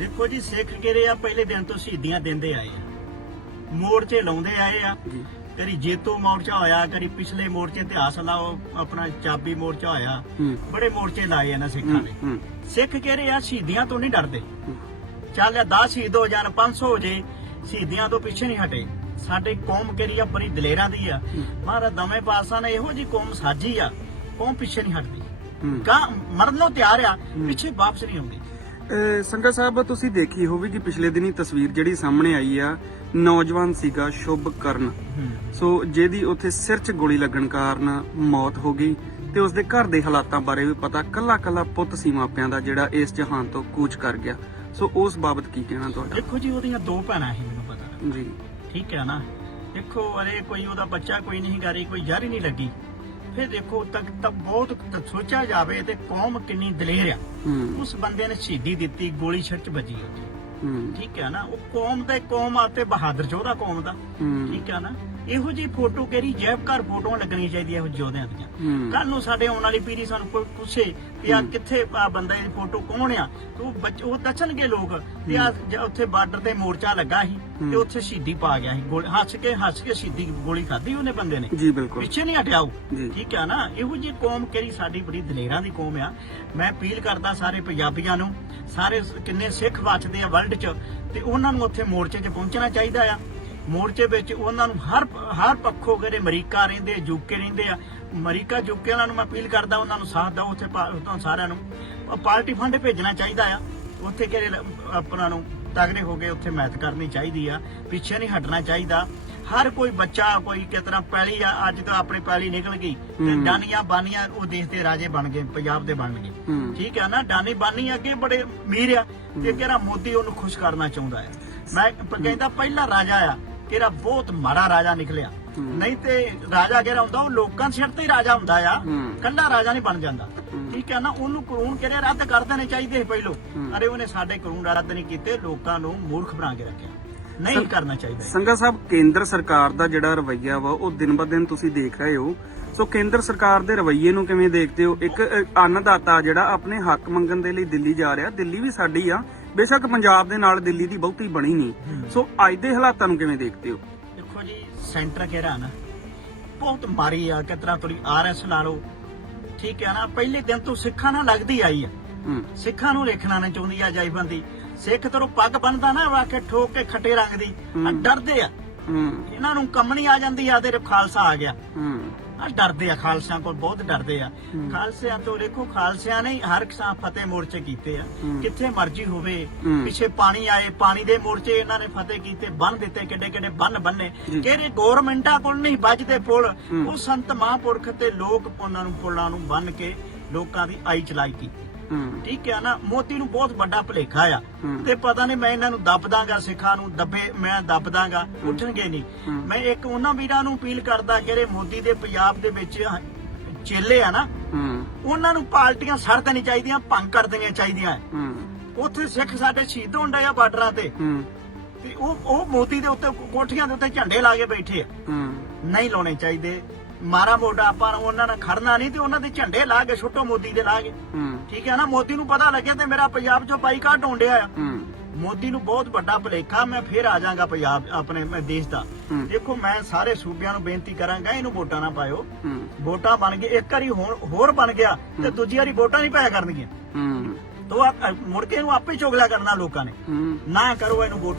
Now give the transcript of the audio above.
ਦੇਖੋ ਜੀ ਸਿੱਖ ਕਿਹੜੇ ਆ? ਪਹਿਲੇ ਦਿਨ ਤੋਂ ਸ਼ਹੀਦੀਆਂ ਦਿੰਦੇ ਆਏ ਆ। ਮੋਰਚੇ ਲਾਉਂਦੇ ਆਏ ਆ। ਕਦੀ ਜੇਤੂ ਮੋਰਚਾ ਹੋਇਆ ਕਦੀ ਪਿਛਲੇ ਮੋਰਚੇ ਇਤਿਹਾਸ ਲਾਓ ਆਪਣਾ ਚਾਬੀ ਮੋਰਚਾ ਹੋਇਆ। ਬੜੇ ਮੋਰਚੇ ਲਾਏ ਆ ਨਾ ਸਿੱਖਾਂ ਨੇ। ਸਿੱਖ ਕਿਹੜੇ ਆ? ਸ਼ਹੀਦੀਆਂ ਤੋਂ ਨਹੀਂ ਡਰਦੇ। ਚੱਲ 10 ਸ਼ਹੀਦ ਹੋ ਜਾਣ 500 ਹੋ ਜੇ ਸ਼ਹੀਦੀਆਂ ਤੋਂ ਪਿੱਛੇ ਨਹੀਂ ਹਟੇ। ਸਾਡੀ ਕੌਮ ਕਿਹੜੀ ਆ? ਬੜੀ ਦਲੇਰਾਂ ਦੀ ਆ। ਮਹਾਰਾਜ ਦਵੇਂ ਪਾਤਸ਼ਾਹ ਨੇ ਇਹੋ ਜੀ ਕੌਮ ਸਾਜੀ ਆ। ਕੌਮ ਪਿੱਛੇ ਨਹੀਂ ਹਟਦੀ। ਕਾਂ ਮਰਨ ਨੂੰ ਤਿਆਰ ਆ। ਪਿੱਛੇ ਵਾਪਸ ਨਹੀਂ ਆਉਂਦੀ। ਅਹ ਸੰਗਾ ਸਾਹਿਬ ਤੁਸੀਂ ਦੇਖੀ ਹੋਵੇਗੀ ਪਿਛਲੇ ਦਿਨੀ ਤਸਵੀਰ ਜਿਹੜੀ ਸਾਹਮਣੇ ਆਈ ਆ ਨੌਜਵਾਨ ਸੀਗਾ ਸ਼ੁਭ ਕਰਨ। ਸੋ ਜਿਹਦੀ ਉੱਥੇ ਸਿਰ 'ਚ ਗੋਲੀ ਲੱਗਣ ਕਾਰਨ ਮੌਤ ਹੋ ਗਈ ਤੇ ਉਸਦੇ ਘਰ ਦੇ ਹਾਲਾਤਾਂ ਬਾਰੇ ਵੀ ਪਤਾ ਕੱਲਾ ਕੱਲਾ ਪੁੱਤ ਸੀ ਮਾਪਿਆਂ ਦਾ ਜਿਹੜਾ ਇਸ ਜਹਾਨ ਤੋਂ ਕੂਚ ਕਰ ਗਿਆ। ਸੋ ਉਸ ਬਾਬਤ ਕੀ ਕਹਿਣਾ ਤੁਹਾਡਾ? ਦੇਖੋ ਜੀ ਉਹਦੀਆਂ ਦੋ ਭੈਣਾਂ ਸੀ ਮੈਨੂੰ ਪਤਾ। ਜੀ। ਠੀਕ ਹੈ ਨਾ? ਦੇਖੋ ਅਰੇ ਕੋਈ ਉਹਦਾ ਬੱਚਾ ਕੋਈ ਨਹੀਂ ਗਾਰੀ ਕੋਈ ਜਾਰੀ ਨਹੀਂ ਲੱਗੀ। ਫਿਰ ਦੇਖੋ ਤੱਕ ਤਾਂ ਬਹੁਤ ਤ- ਸੋਚਿਆ ਜਾਵੇ ਤੇ ਕੌਮ ਕਿੰਨੀ ਦਲੇਰ ਆ। ਹੂੰ। ਉਸ ਬੰਦੇ ਨੇ ਸ਼ਹੀਦੀ ਦਿੱਤੀ ਗੋਲੀ ਛੱਟ ਵੱਜੀ ਉਹਦੀ ਹੂੰ। ਠੀਕ ਹੈ ਨਾ? ਉਹ ਕੌਮ ਤੇ ਕੌਮ ਆ ਤੇ ਬਹਾਦਰ ਯੋਧਾ ਕੌਮ ਦਾ। ਹੂੰ। ਠੀਕ ਹੈ ਨਾ? ਇਹੋ ਜੀ ਫੋਟੋ ਕਿਹੜੀ ਜੈਬ ਘਰ ਫੋਟੋਆਂ ਲੱਗਣੀਆਂ ਚਾਹੀਦੀਆਂ ਇਹੋ ਯੋਧਿਆਂ ਦੀਆਂ। ਕੱਲ ਨੂੰ ਸਾਡੇ ਆਉਣ ਵਾਲੀ ਪੀੜ੍ਹੀ ਸਾਨੂੰ ਕੋਈ ਪੁੱਛੇ ਕਿ ਆ। ਕਿੱਥੇ ਆ ਬੰਦਾ ਦੀ ਫੋਟੋ ਕੌਣ ਆ? ਉਹ ਬੱਚ- ਉਹ ਦੱਸਣਗੇ ਲੋਕ ਤੇ ਆ ਉੱਥੇ ਬਾਰਡਰ ਤੇ ਮੋਰਚਾ ਲੱਗਾ ਸੀ। ਤੇ ਉੱਥੇ ਸ਼ਹੀਦੀ ਪਾ ਗਿਆ ਸੀ। ਗੋਲੀ ਹੱਸ ਕੇ ਹੱਸ ਕੇ ਸ਼ਹੀਦੀ ਗੋਲੀ ਖਾਧੀ ਉਹਨੇ ਬੰਦੇ ਨੇ। ਜੀ ਬਿਲਕੁਲ। ਪਿੱਛੇ ਨਹੀਂ ਹਟਿਆ ਉਹ। ਜੀ। ਠੀਕ ਹੈ ਨਾ? ਇਹੋ ਜੀ ਕੌਮ ਕਿਹੜੀ ਸਾਡੀ ਬੜੀ ਦਲੇਰਾਂ ਦੀ ਕੌਮ ਆ। ਮੈਂ ਅਪੀਲ ਕਰਦਾ ਸਾਰੇ ਪੰਜਾਬੀਆਂ ਨੂੰ ਸਾਰੇ ਸ- ਕਿੰਨੇ ਸਿੱਖ ਵੱਸਦੇ ਆ ਵਰਲਡ 'ਚ ਤੇ ਉਹਨਾਂ ਨੂੰ ਉੱਥੇ ਮੋਰਚੇ 'ਚ ਪਹੁੰਚਣਾ ਚਾਹੀਦਾ ਆ। ਮੋਰਚੇ ਵਿੱਚ ਉਹਨਾਂ ਨੂੰ ਹਰ ਹਰ ਪੱਖੋਂ ਜਿਹੜੇ ਅਮਰੀਕਾ ਰਹਿੰਦੇ ਯੂਕੇ ਰਹਿੰਦੇ ਆ। ਅਮਰੀਕਾ ਯੂਕੇ ਵਾਲਿਆਂ ਨੂੰ ਮੈਂ ਅਪੀਲ ਕਰਦਾ ਉਹਨਾਂ ਨੂੰ ਸਾਥ ਦਿਓ ਉੱਥੇ ਉੱਥੋਂ ਸਾਰਿਆਂ ਨੂੰ। ਪਾਰਟੀ ਫੰਡ ਭੇਜਣਾ ਚਾਹੀਦਾ ਆ। ਉੱਥੇ ਕਿਹੜੇ ਆਪਣਾ ਨੂੰ ਤਗੜੇ ਹੋ ਕੇ ਉੱਥੇ ਮਿਹਨਤ ਕਰਨੀ ਚਾਹੀਦੀ ਆ। ਪਿੱਛੇ ਨਹੀਂ ਹਟਣਾ ਚਾਹੀਦਾ। ਹਰ ਕੋਈ ਬੱਚਾ ਕੋਈ ਕਿਸ ਤਰ੍ਹਾਂ ਪੈਲੀ ਆ ਅੱਜ ਤਾਂ ਆਪਣੀ ਪੈਲੀ ਨਿਕਲ ਗਈ। ਤੇ। ਡਾਨੀਆਂ ਬਾਨੀਆਂ ਉਹ ਦੇਸ਼ ਦੇ ਰਾਜੇ ਬਣ ਗਏ ਪੰਜਾਬ ਦੇ ਬਣ ਗਏ। ਠੀਕ ਹੈ ਨਾ? ਡਾਨੀ ਬਾਨੀ ਅੱਗੇ ਬੜੇ ਅਮੀਰ ਆ। ਤੇ ਕਿਹੜਾ ਮੋਦੀ ਉਹਨੂੰ ਖੁਸ਼ ਕਰਨਾ ਚਾਹੁੰਦਾ ਹੈ ਮੈਂ ਕਹਿੰਦਾ ਪਹਿਲਾ ਰਾਜਾ ਆ। ਕਿਹੜਾ ਬਹੁਤ ਮਾੜਾ ਰਾਜਾ ਨਿਕਲਿਆ। ਨਹੀਂ ਤੇ ਰਾਜਾ ਕਿਹੜਾ ਹੁੰਦਾ ਉਹ ਲੋਕਾਂ ਸਿਰ ਤੇ ਹੀ ਰਾਜਾ ਹੁੰਦਾ ਆ। ਕੱਲਾ ਰਾਜਾ ਨਹੀਂ ਬਣ ਜਾਂਦਾ। ਠੀਕ ਹੈ ਨਾ ਉਹਨੂੰ ਕਾਨੂੰਨ ਕਿਹੜੇ ਰੱਦ ਕਰ ਦੇਣੇ ਚਾਹੀਦੇ ਪਹਿਲੋਂ। ਅਰੇ ਉਹਨੇ ਸਾਡੇ ਕਾਨੂੰਨ ਰੱਦ ਨਹੀਂ ਕੀਤੇ ਲੋਕਾਂ ਨੂੰ ਮੂਰਖ ਬਣਾ ਕੇ ਰੱਖਿਆ ਨਹੀਂ ਕਰਨਾ ਚਾਹੀਦਾ ਇਹ। ਸੰਗਾ ਸਾਹਿਬ ਕੇਂਦਰ ਸਰਕਾਰ ਦਾ ਜਿਹੜਾ ਰਵੱਈਆ ਵਾ ਉਹ ਦਿਨ ਬ ਦਿਨ ਤੁਸੀਂ ਦੇਖ ਰਹੇ ਹੋ ਸੋ ਕੇਂਦਰ ਸਰਕਾਰ ਦੇ ਰਵੱਈਏ ਨੂੰ ਕਿਵੇਂ ਦੇਖਦੇ ਹੋ ਇੱਕ ਅੰਨਦਾਤਾ ਜਿਹੜਾ ਆਪਣੇ ਹੱਕ ਮੰਗਣ ਦੇ ਲਈ ਦਿੱਲੀ ਜਾ ਰਿਹਾ ਦਿੱਲੀ ਵੀ ਸਾਡੀ ਆ ਬੇਸ਼ੱਕ ਪੰਜਾਬ ਦੇ ਨਾਲ ਦਿੱਲੀ ਦੀ ਬਹੁਤੀ ਬਣੀ ਨਹੀਂ। ਸੋ ਅੱਜ ਦੇ ਹਾਲਾਤਾਂ ਨੂੰ ਕਿਵੇਂ ਦੇਖਦੇ ਹੋ? ਦੇਖੋ ਜੀ ਸੈਂਟਰ ਕਿਹੜਾ ਨਾ? ਬਹੁਤ ਮਾਰੀ ਆ ਕਿਤਨਾ ਤੁਰੀ ਆਰਐਸ ਲਾ ਲਓ। ਠੀਕ ਹੈ ਨਾ ਪਹਿਲੇ ਦਿਨ ਤੋਂ ਸਿੱਖਾਂ ਨਾਲ ਲੱਗਦੀ ਆਈ ਆ। ਸਿੱਖਾਂ ਨੂੰ ਦੇਖਣਾ ਨਾ ਚਾਹੁੰਦੀ ਆ ਜਾਈਬੰਦੀ ਸਿੱਖ ਤਰੋਂ ਪੱਗ ਬੰਨਦਾ ਨਾ ਵਾ ਕੇ ਠੋਕ ਕੇ ਖੱਟੇ ਰੰਗ ਦੀ। ਡਰਦੇ ਆ। ਇਹਨਾਂ ਨੂੰ ਕੰਮਣੀ ਆ ਜਾਂਦੀ ਆ ਤੇ ਖਾਲਸਾ ਆ ਗਿਆ। ਆ ਡਰਦੇ ਆ ਖਾਲਸਿਆਂ ਕੋਲ ਬਹੁਤ ਡਰਦੇ ਆ। ਖਾਲਸਿਆਂ ਤੋਂ ਦੇਖੋ ਖਾਲਸਿਆਂ ਨੇ ਹੀ ਹਰ ਕਿਸਾਨ ਫਤਿਹ ਮੋਰਚੇ ਕੀਤੇ ਆ। ਕਿੱਥੇ ਮਰਜ਼ੀ ਹੋਵੇ। ਪਿੱਛੇ ਪਾਣੀ ਆਏ ਪਾਣੀ ਦੇ ਮੋਰਚੇ ਇਹਨਾਂ ਨੇ ਫਤਿਹ ਕੀਤੇ ਬੰਨ ਦਿੱਤੇ ਕਿੱਡੇ ਕਿੱਡੇ ਬੰਨ ਬੰਨੇ। ਕਿਹੜੇ ਗਵਰਨਮੈਂਟਾਂ ਕੋਲ ਨਹੀਂ ਵੱਜਦੇ ਪੁਲ। ਉਹ ਸੰਤ ਮਹਾਂਪੁਰਖ ਤੇ ਲੋਕ ਉਹਨਾਂ ਨੂੰ ਪੁਲਾਂ ਨੂੰ ਬੰਨ ਕੇ ਲੋਕਾਂ ਦੀ ਆਈ ਚਲਾਈ ਕੀਤੀ ਠੀਕ ਹੈ ਨਾ ਮੋਦੀ ਨੂੰ ਬਹੁਤ ਵੱਡਾ ਭਲੇਖਾ ਆ। ਤੇ ਪਤਾ ਨਹੀਂ ਮੈਂ ਇਹਨਾਂ ਨੂੰ ਦੱਬ ਦਾਂਗਾ ਸਿੱਖਾਂ ਨੂੰ ਦੱਬੇ ਮੈਂ ਦੱਬ ਦਾਂਗਾ ਉੱਠਣਗੇ ਨਹੀਂ। ਮੈਂ ਇੱਕ ਉਹਨਾਂ ਵੀਰਾਂ ਨੂੰ ਅਪੀਲ ਕਰਦਾ ਜਿਹੜੇ ਮੋਦੀ ਦੇ ਪੰਜਾਬ ਦੇ ਵਿੱਚ ਚੇਲੇ ਆ ਨਾ ਉਹਨਾਂ ਨੂੰ ਪਾਰਟੀਆਂ ਸੜ ਦੇਣੀ ਚਾਹੀਦੀਆਂ ਭੰਗ ਕਰ ਦੇਣੀਆਂ ਚਾਹੀਦੀਆਂ। ਉੱਥੇ ਸਿੱਖ ਸਾਡੇ ਸ਼ਹੀਦ ਹੋਣ ਡਏ ਆ ਬਾਰਡਰਾਂ ਤੇ। ਉਹ ਉਹ ਮੋਦੀ ਦੇ ਉੱਤੇ ਕੋਠੀਆਂ ਦੇ ਉੱਤੇ ਝੰਡੇ ਲਾ ਕੇ ਬੈਠੇ ਆ। ਨਹੀਂ ਲਾਉਣੇ ਚਾਹੀਦੇ। ਮਾਰਾ ਮੋਟਾ ਆਪਾਂ ਨੂੰ ਉਹਨਾਂ ਨਾਲ ਖੜਨਾ ਨਹੀਂ ਤੇ ਉਹਨਾਂ ਦੇ ਝੰਡੇ ਲਾ ਕੇ ਛੁੱਟੋ ਮੋਦੀ ਦੇ ਲਾ ਕੇ। ਠੀਕ ਹੈ ਨਾ? ਮੋਦੀ ਨੂੰ ਪਤਾ ਲੱਗਿਆ ਤੇ ਮੇਰਾ ਪੰਜਾਬ ਚੋਂ ਬਾਈਕਾਟ ਹੋਣ ਡਿਆ ਆ। ਮੋਦੀ ਨੂੰ ਬਹੁਤ ਵੱਡਾ ਭਲੇਖਾ ਮੈਂ ਫੇਰ ਆ ਜਾਗਾ ਪੰਜਾਬ ਆਪਣੇ ਮੈਂ ਦੇਸ਼ ਦਾ। ਦੇਖੋ ਮੈਂ ਸਾਰੇ ਸੂਬਿਆਂ ਨੂੰ ਬੇਨਤੀ ਕਰਾਂਗਾ ਇਹਨੂੰ ਵੋਟਾਂ ਨਾ ਪਾਇਓ। ਵੋਟਾਂ ਬਣ ਗਏ ਇੱਕ ਵਾਰੀ ਹੋਰ ਬਣ ਗਿਆ ਤੇ ਦੂਜੀ ਵਾਰੀ ਵੋਟਾਂ ਨਹੀਂ ਪਾਇਆ ਕਰਨਗੀਆਂ। ਤੋ ਮੁੜ ਕੇ ਇਹਨੂੰ ਆਪੇ ਚੁਗਲਿਆ ਕਰਨਾ ਲੋਕਾਂ ਨੇ। ਨਾ ਕਰੋ ਇਹਨੂੰ ਵੋਟ।